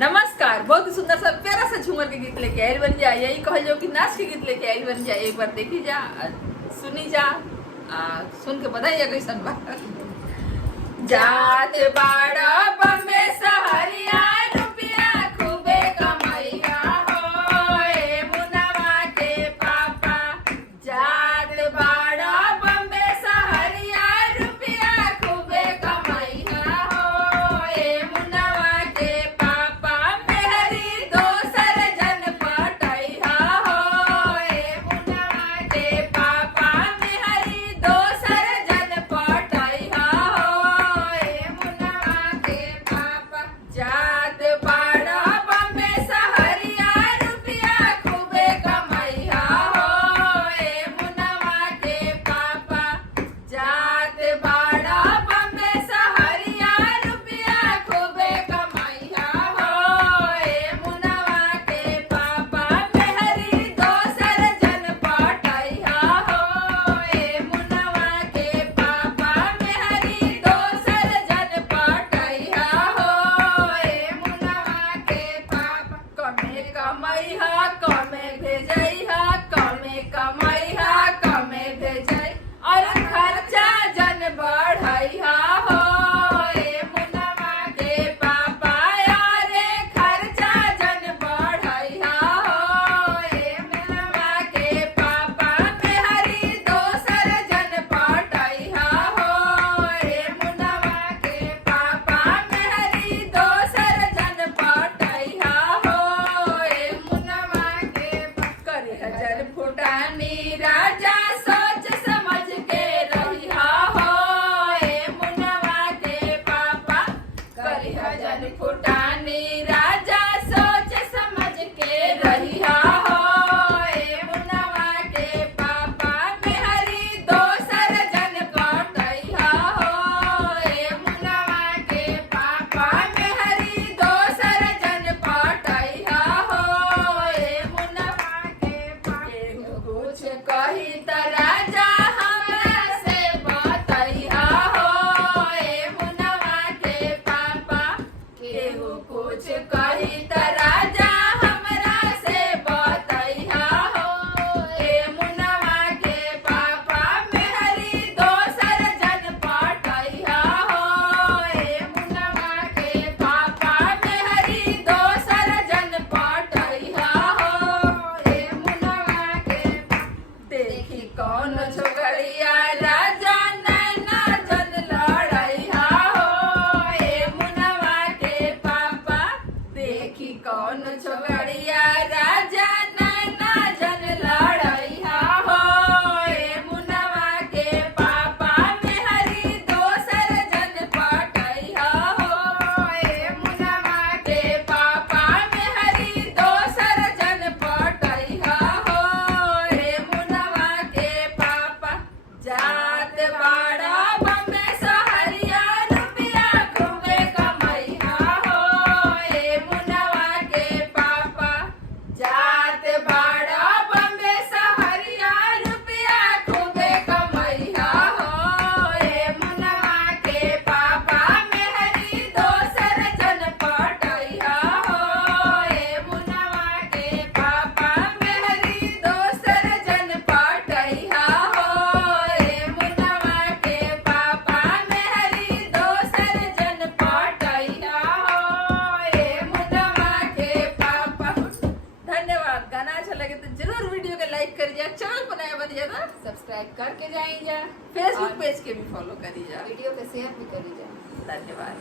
नमस्कार। बहुत ही सुंदर सा प्यारा सा झूमर के गीत लेके आयल बन जा, यही कहल जो कि नाच के गीत लेके आयल बन जा। एक बार देखी जा, सुनी जा, सुन के बताइए कैसन बा। जात बाड़ा बम्बे सहरिया रुपया खूबे कमैया हो ए मुनवा के पापा। जात बाड़ा बम्बे सहरिया रुपया खूबे कमैया हो ए मुनवा के पापा। मेहरी दोसर जन पटैया हो ए मुनवा के पापा। मेहरी दोसर जन पटैया हो ए मुनवा के पापा। जात बाड़ा बम्बे सहरिया रुपया खूबे कमैया हो ए मुनवा के पापा। जात बाड़ा बम्बे सहरिया रुपया खूबे कमैया हो ए मुनवा के पापा। मेहरी दोसर जन पटैया हो ए मुनवा के पापा। मेहरी दोसर जन पटैया हो ए मुनवा के पापा। कमे कमैया कमे भेजैया, कमे कमैया कमे भेजै, और खर्चा जन बढ़ैया हो ए मुनवा के पापा। अरे खर्चा जन बढ़ैया हो ए मुनवा के पापा। मेहरी दोसर जन पटैया हो ए मुनवा के पापा। मेहरी दोसर जन पटैया हो ए मुनवा के पापा। करे जन फुटानी राजा सोच समझ के रहिया हो ए मुनवा के पापा। करे जन फुटानी राजा सोच समझ के रहिया हो ए मुनवा के पापा। मेहरी दोसर जन पटैया हो ए मुनवा के पापा। मेहरी दोसर जन पटैया हो ए मुनवा के पापा। केहू कुछ कही त राजा हमरा से बतैया हो ए मुनवा के पापा। केहू कुछ कही त राजा हमरा से बतैया हो ए मुनवा के पापा। मेहरी दोसर जन पटैया हो ए मुनवा के पापा। मेहरी दोसर जन पटैया हो ए मुनवा के पापा। देखी कौन छोकरिया राजा नैना जन लड़ैया हो ए मुनवा के पापा। देखी कौन छोकरिया राजा नैना जन लड़ैया हो ए मुनवा के पापा। मेहरी दोसर जन पटैया हो ए मुनवा के पापा। मेहरी दोसर जन पटैया हो ए मुनवा के पापा। जात बाड़ा बम्बे सहरिया रुपया खूबे कमैया हो ए मुनवा के पापा। जात बाड़ा बम्बे सहरिया रुपया खूबे कमैया हो ए मुनवा के पापा। मेहरी दोसर जन पटैया हो ए मुनवा के पापा। मेहरी दोसर जन पटैया हो ए मुनवा के पापा। मेहरी दोसर जन पटैया हो ए मुनवा के पापा। धन्यवाद। गाना अच्छा लगे तो जरूर वीडियो के लाइक करिए, चैनल पर नया बनिए तो सब्सक्राइब करके जाइए, फेसबुक पेज के भी फॉलो करिए। वीडियो के शेयर भी करिए। धन्यवाद।